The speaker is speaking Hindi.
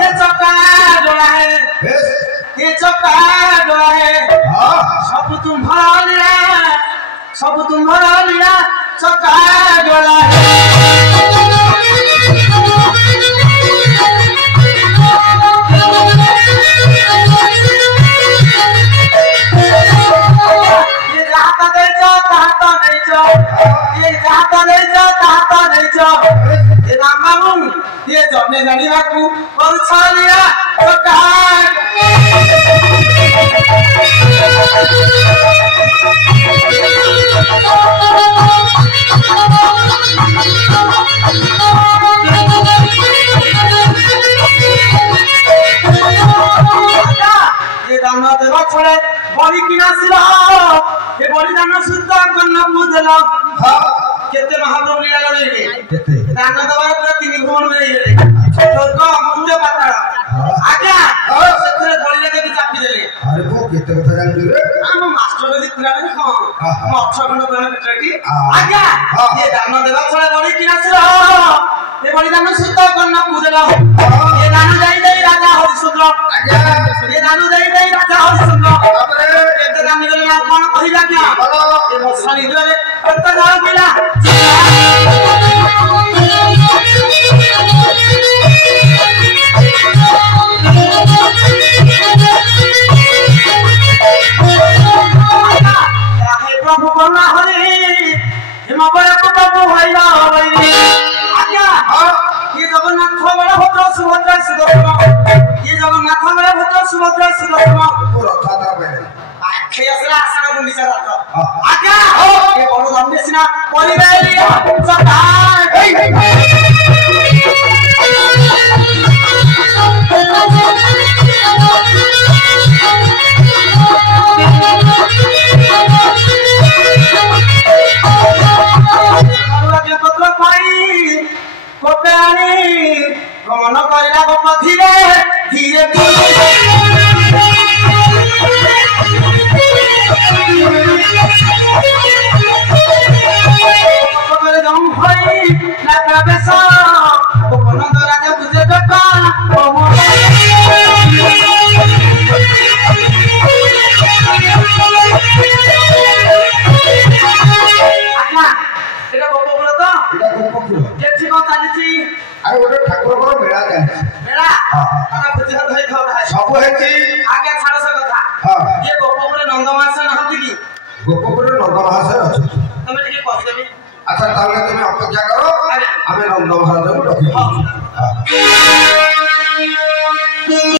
ये चक्का डोला है ये चक्का डोला है सब तुम्हारा लिया चक्का डोला है ये जन्ने जानी बाकू और छालिया तो कहाँ ये दाना देवा छोड़े बड़ी किना सिला ये बड़ी दाना सुद्धा करना पूजला केते महाप्रभु लीला लगे केते दाना दवा पूरा 3 गुण में ये स्वर्ग मुंडे पाताड़ा आज्ञा सेतरे बड़ी लगे की चापी देले अरे वो केते कथा जान रे हम मास्टर जी पूरा में हम 18 खंड बने बेटी आज्ञा ये दाना देवा छोड़े बड़ी किना सिला ये बड़ी दाना सुद्धा करना पूजला ये दाना दई दई राजा हरिश्चंद्र आज्ञा ये दाना दई दई राजा हरिश्चंद्र केते दान निगले ना कोन कहिला क्या ये मसाली दे कत्ता ना मिला प्रभु बोला हरि हिमालय को प्रभु हैला हरि आज्ञा ये जगन्नाथ बड़ा भद्र सुभद्रा सुदर्शन ये जगन्नाथ बड़ा भद्र सुभद्रा सुदर्शन पूरा थाता पे खेसला आसन गुंडीचा रात आज्ञा ये बड़ जमने सिना परिवेली सदा गमन करला पथिरे धीरे राजा बुझे बेटा अरे वो ठाकुर को मेला जाने मेला अरे बुझा धई खबरा सब है जी आगे छाड़ से कथा हां ये गोपपुर नंदमास नहति की गोपपुर नंदमास अछि तमे टिके कहि देबी अच्छा ताले तुम अपेक्षा करो हमें नंदमास को रखी हां